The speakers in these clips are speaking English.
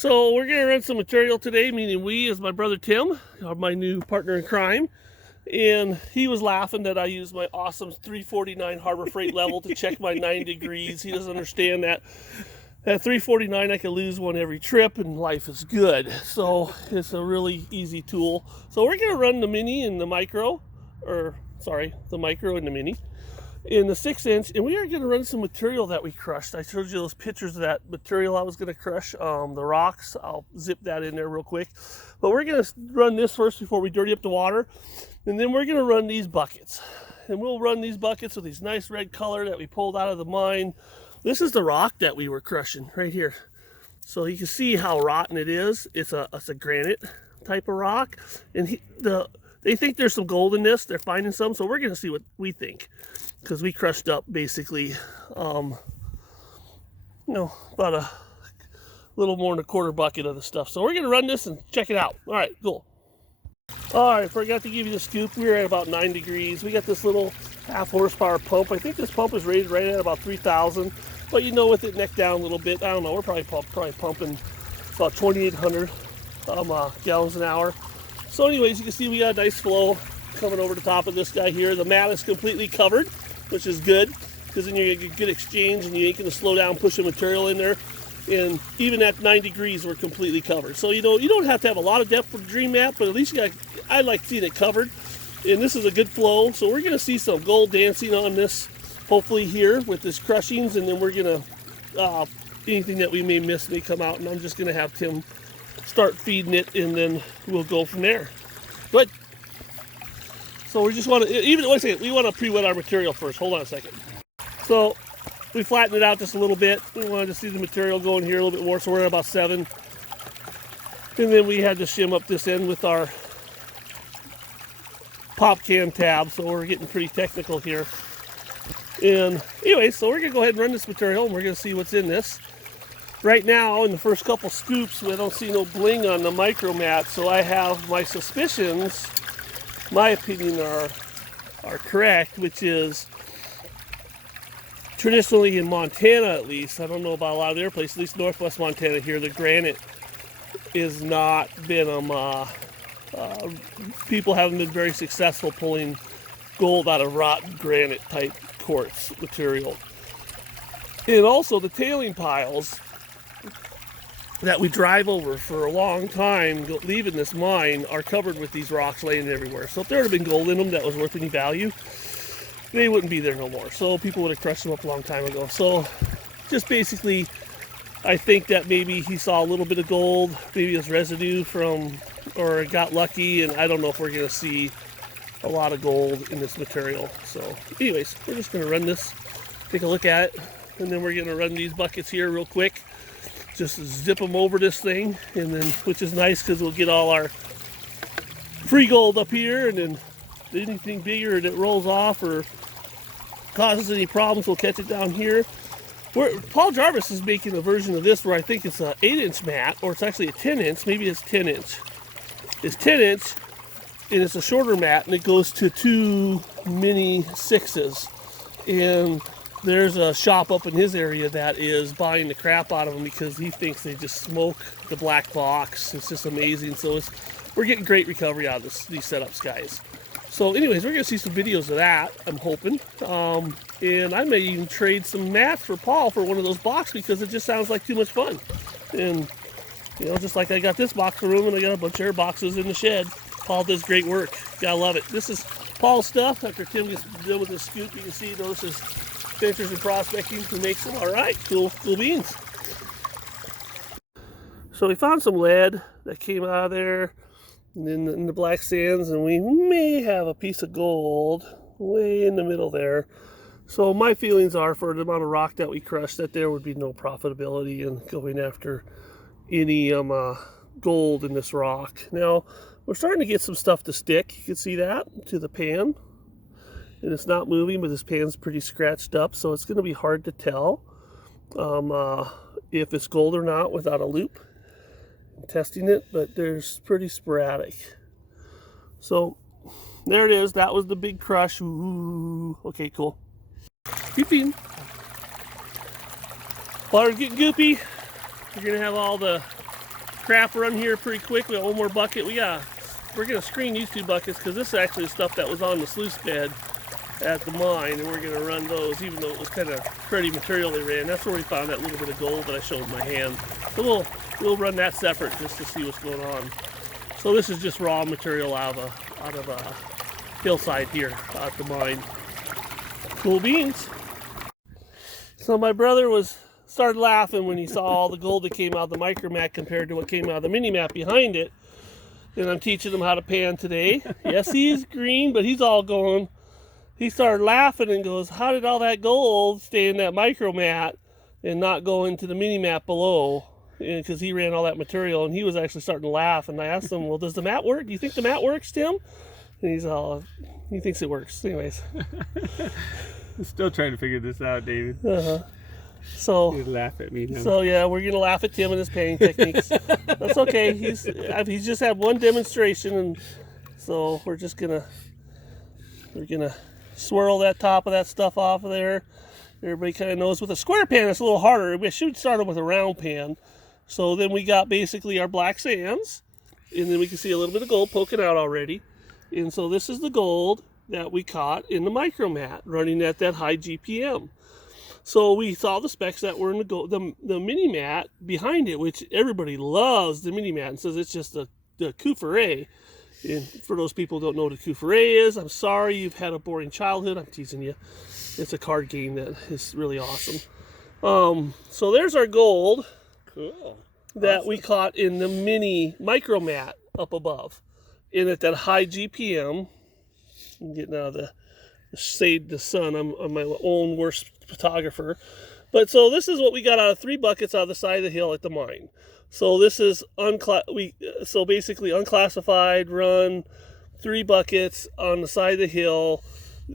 So we're gonna run some material today, meaning we is my brother Tim, my new partner in crime. And he was laughing that I used my awesome 349 Harbor Freight level to check my 9 degrees. He doesn't understand that at 349 I can lose one every trip and life is good. So it's a really easy tool. So we're gonna run the mini and the micro, or sorry, the micro and the mini in the 6-inch, and we are going to run some material that we crushed. I showed you those pictures of that material I was going to crush, the rocks. I'll zip that in there real quick, but we're going to run this first before we dirty up the water, and then we're going to run these buckets, and we'll run these buckets with these nice red color that we pulled out of the mine. This is the rock that we were crushing right here, so you can see how rotten it is. It's a granite type of rock, and they think there's some gold in this. They're finding some, so we're going to see what we think, because we crushed up basically, about a little more than a quarter bucket of the stuff. So we're going to run this and check it out. All right, cool. All right, forgot to give you the scoop. We were at about 9 degrees. We got this little 1/2 horsepower pump. I think this pump is rated right at about 3,000, but with it neck down a little bit, I don't know, we're probably pumping about 2,800 gallons an hour. So anyways, you can see we got a nice flow coming over the top of this guy here. The mat is completely covered, which is good, because then you get good exchange and you ain't going to slow down pushing material in there. And even at 9 degrees, we're completely covered. So you don't have to have a lot of depth for the Dream Mat, but at least I like seeing it covered. And this is a good flow, so we're going to see some gold dancing on this, hopefully here with this crushings, and then we're going to anything that we may miss may come out, and I'm just going to have Tim start feeding it, and then we'll go from there. But so we just want to, wait a second, we want to pre-wet our material first. Hold on a second. So we flattened it out just a little bit. We wanted to see the material going here a little bit more, so we're at about 7. And then we had to shim up this end with our pop can tab, so we're getting pretty technical here. And anyway, so we're going to go ahead and run this material, and we're going to see what's in this. Right now, in the first couple scoops, I don't see no bling on the micro mat, so I have my suspicions. My opinion are correct, which is traditionally in Montana, at least, I don't know about a lot of their places, at least northwest Montana here, the granite is not been people haven't been very successful pulling gold out of rotten granite type quartz material. And also the tailing piles that we drive over for a long time leaving this mine are covered with these rocks laying everywhere. So if there had been gold in them that was worth any value, they wouldn't be there no more. So people would have crushed them up a long time ago. So just basically, I think that maybe he saw a little bit of gold, maybe it was residue from, or got lucky, and I don't know if we're going to see a lot of gold in this material. So anyways, we're just going to run this, take a look at it, and then we're going to run these buckets here real quick. Just zip them over this thing, and then, which is nice because we'll get all our free gold up here, and then anything bigger that rolls off or causes any problems, we'll catch it down here. Paul Jarvis is making a version of this where I think it's an 8-inch mat, or it's actually a 10-inch, maybe it's 10-inch. It's 10-inch, and it's a shorter mat, and it goes to 2 mini 6s. And there's a shop up in his area that is buying the crap out of them because he thinks they just smoke the black box. It's just amazing. So we're getting great recovery out of these setups, guys. So anyways, we're going to see some videos of that, I'm hoping. And I may even trade some mats for Paul for one of those boxes because it just sounds like too much fun. And, just like I got this box room and I got a bunch of air boxes in the shed. Paul does great work. Gotta love it. This is Paul's stuff. After Tim gets done with his scoop, you can see those is Ventures and Prospecting who makes them. All right, cool beans. So we found some lead that came out of there in the black sands, and we may have a piece of gold way in the middle there. So my feelings are, for the amount of rock that we crushed, that there would be no profitability in going after any gold in this rock. Now we're starting to get some stuff to stick. You can see that to the pan. And it's not moving, but this pan's pretty scratched up, so it's going to be hard to tell if it's gold or not without a loop. I'm testing it, but there's pretty sporadic. So there it is. That was the big crush. Ooh, okay, cool. Keep feeding. Water's getting goopy. You're going to have all the crap run here pretty quick. We got one more bucket. We're gonna screen these 2 buckets because this is actually stuff that was on the sluice bed at the mine, and we're gonna run those, even though it was kind of cruddy material they ran. That's where we found that little bit of gold that I showed in my hand. So we'll run that separate just to see what's going on. So this is just raw material out of a hillside here at the mine. Cool beans. So my brother started laughing when he saw all the gold that came out of the Micromat compared to what came out of the Mini-Mat behind it. And I'm teaching him how to pan today. Yes, he's green, but he's all going. He started laughing and goes, how did all that gold stay in that Micromat and not go into the Mini-Mat below? Because he ran all that material, and he was actually starting to laugh. And I asked him, well, does the mat work? Do you think the mat works, Tim? And he's all, he thinks it works. Anyways. I'm still trying to figure this out, David. So you laugh at me now. So yeah, we're gonna laugh at Tim and his panning techniques. That's okay. He's just had one demonstration, and so we're gonna swirl that top of that stuff off of there. Everybody kind of knows with a square pan it's a little harder. We should start with a round pan. So then we got basically our black sands, and then we can see a little bit of gold poking out already. And so this is the gold that we caught in the Micromat running at that high GPM. So we saw the specs that were in the Mini-Mat behind it, which everybody loves the Mini-Mat and says it's just the Couffouré. And for those people who don't know what a Couffouré is, I'm sorry you've had a boring childhood. I'm teasing you. It's a card game that is really awesome. So there's our gold. Cool. That we caught in the mini Micromat up above. And at that high GPM, I'm getting out of the shade the sun. I'm my own worst photographer. But so this is what we got out of 3 buckets out of the side of the hill at the mine. So this is so basically unclassified run 3 buckets on the side of the hill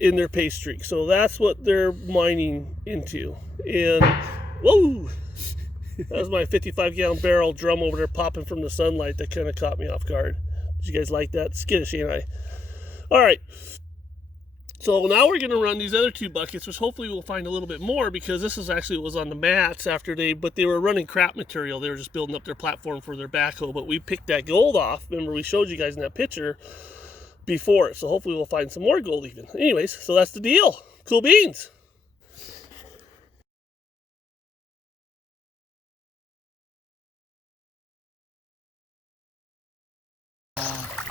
in their pay streak. So that's what they're mining into. And whoa, that was my 55-gallon barrel drum over there popping from the sunlight that kind of caught me off guard. Did you guys like that? Skittish, ain't I? All right. So now we're going to run these other 2 buckets, which hopefully we'll find a little bit more, because this is actually what was on the mats but they were running crap material. They were just building up their platform for their backhoe, but we picked that gold off. Remember, we showed you guys in that picture before, so hopefully we'll find some more gold even. Anyways, so that's the deal. Cool beans.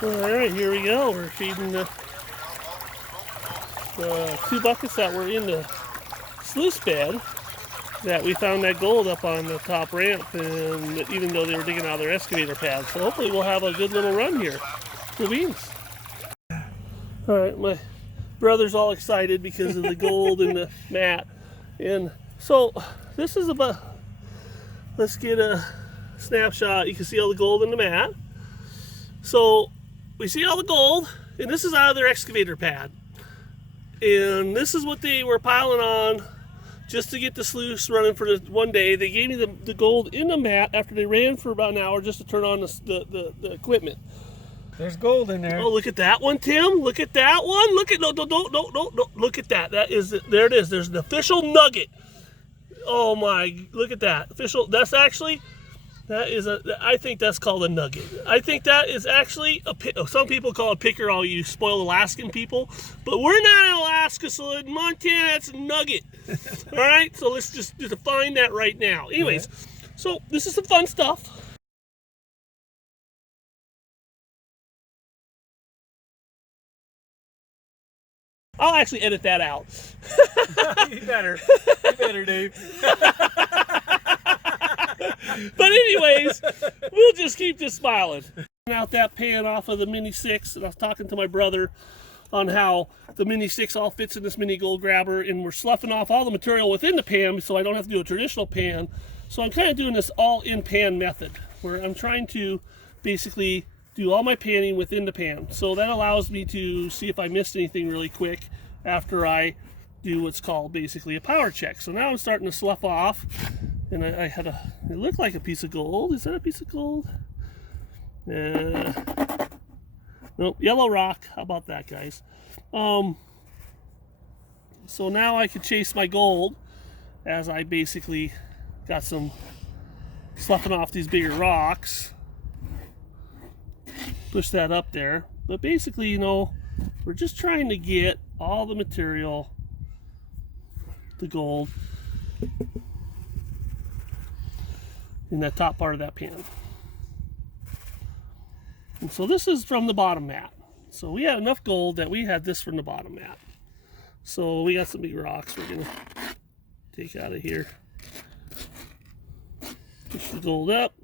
All right, here we go. We're feeding the 2 buckets that were in the sluice bed that we found that gold up on the top ramp, and even though they were digging out of their excavator pads. So hopefully we'll have a good little run here. Cool beans. All right, my brother's all excited because of the gold in the mat. And so this is about, let's get a snapshot. You can see all the gold in the mat. So we see all the gold, and this is out of their excavator pad. And this is what they were piling on just to get the sluice running for the one day. They gave me the gold in the mat after they ran for about an hour just to turn on the equipment. There's gold in there. Oh, look at that one, Tim. Look at that one. Look at, no. Look at that. That is, there it is. There's the official nugget. Oh my, look at that. Official, that's actually, I think that's called a nugget. I think that is actually, some people call it picker, all you spoiled Alaskan people. But we're not in Alaska, so in Montana, it's a nugget. All right, so let's just define that right now. Anyways, so this is some fun stuff. I'll actually edit that out. You better, Dave. But anyways, we'll just keep this smiling. Out that pan off of the Mini 6, and I was talking to my brother on how the Mini 6 all fits in this mini gold grabber, and we're sloughing off all the material within the pan so I don't have to do a traditional pan. So I'm kind of doing this all in pan method, where I'm trying to basically do all my panning within the pan. So that allows me to see if I missed anything really quick after I do what's called basically a power check. So now I'm starting to slough off, and I had it looked like a piece of gold. Is that a piece of gold? Nope, yellow rock. How about that, guys? So now I can chase my gold as I basically got some sloughing off these bigger rocks. push that up there. But basically, you know, we're just trying to get all the material, the gold, in that top part of that pan. And so this is from the bottom mat. So we had enough gold that we had this from the bottom mat. So we got some big rocks we're gonna take out of here. Push the gold up.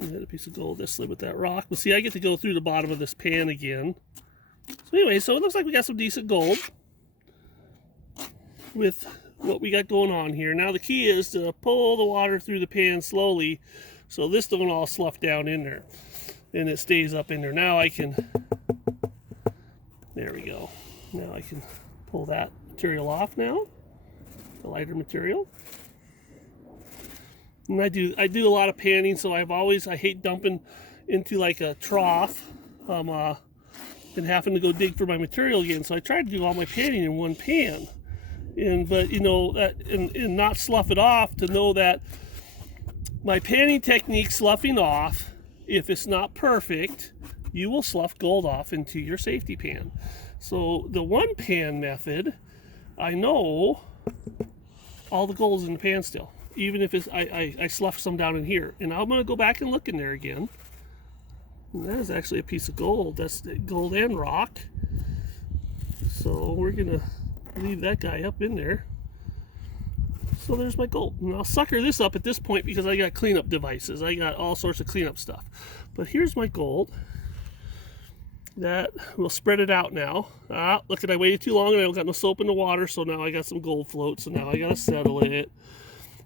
I got a piece of gold that slid with that rock. But see, I get to go through the bottom of this pan again. So anyway, so it looks like we got some decent gold with what we got going on here. Now the key is to pull the water through the pan slowly so this don't all slough down in there and it stays up in there. Now I can, there we go. Now I can pull that material off now, the lighter material. And I do a lot of panning, so I hate dumping into like a trough and having to go dig for my material again. So I try to do all my panning in one pan. But you know, and not slough it off, to know that my panning technique, sloughing off, if it's not perfect, you will slough gold off into your safety pan. So the one pan method, I know all the gold's in the pan still, even if it's I slough some down in here, and I'm gonna go back and look in there again. And that is actually a piece of gold. That's gold and rock. So we're gonna leave that guy up in there. So there's my gold. And I'll sucker this up at this point because I got cleanup devices. I got all sorts of cleanup stuff. But here's my gold. That, we'll spread it out now. Look, I waited too long and I got no soap in the water, so now I got some gold float. So now I gotta settle it.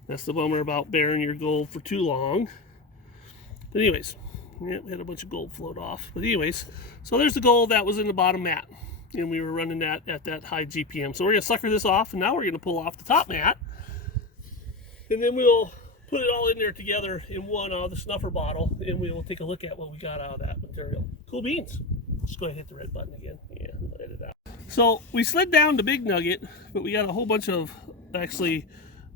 That's the bummer about burying your gold for too long. But anyways, yeah, we had a bunch of gold float off. But anyways, so there's the gold that was in the bottom mat. And we were running that at that high GPM. So we're gonna sucker this off, and now we're gonna pull off the top mat. And then we'll put it all in there together in one the snuffer bottle, and we will take a look at what we got out of that material. Cool beans. Let's go ahead and hit the red button again. Yeah, let it out. So we slid down the big nugget, but we got a whole bunch of actually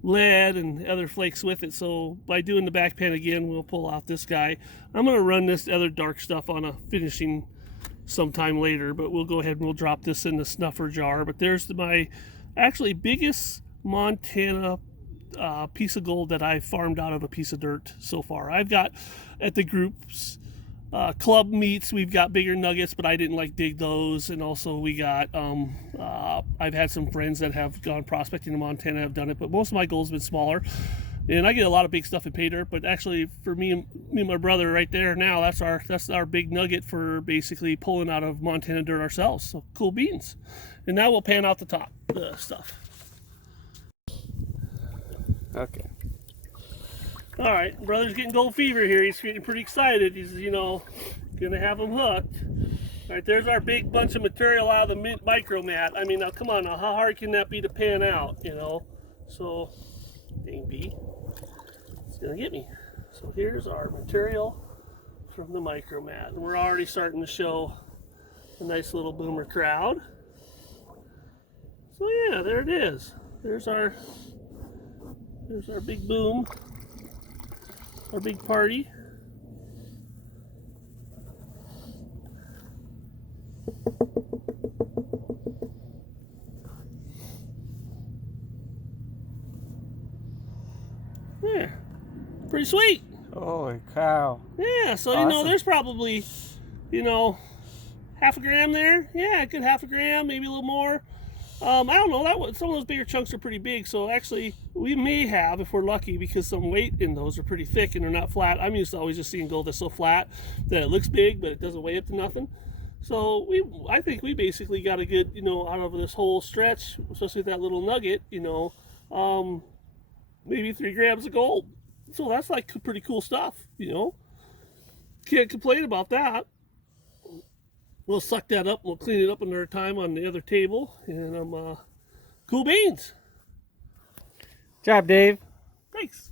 lead and other flakes with it. So by doing the back pan again, we'll pull out this guy. I'm gonna run this other dark stuff on a finishing sometime later, but we'll go ahead and we'll drop this in the snuffer jar. But there's my actually biggest Montana piece of gold that I farmed out of a piece of dirt so far. I've got at the group's club meets, we've got bigger nuggets, but I didn't like dig those. And also we got I've had some friends that have gone prospecting in Montana have done it, but most of my gold's been smaller. And I get a lot of big stuff in pay dirt, but actually for me and my brother right there now, that's our big nugget for basically pulling out of Montana dirt ourselves. So cool beans. And now we'll pan out the top stuff. Okay. All right, brother's getting gold fever here. He's getting pretty excited. He's, you know, gonna have him hooked. All right, there's our big bunch of material out of the micro mat. I mean, now come on, now how hard can that be to pan out, you know? So, dang bee, it's gonna get me. So here's our material from the micro mat, and we're already starting to show a nice little boomer crowd. So yeah, there it is. There's our big boom, our big party. Yeah, pretty sweet. Holy cow. Yeah, so Awesome. you know, there's probably, you know, half a gram there. Yeah, a good half a gram, maybe a little more. I don't know, some of those bigger chunks are pretty big, so actually we may have, if we're lucky, because some weight in those are pretty thick and they're not flat. I'm used to always just seeing gold that's so flat that it looks big, but it doesn't weigh up to nothing. So I think we basically got a good, you know, out of this whole stretch, especially with that little nugget, you know, maybe 3 grams of gold. So that's like pretty cool stuff, you know. Can't complain about that. We'll suck that up. We'll clean it up another time on the other table. And cool beans. Good job, Dave. Thanks.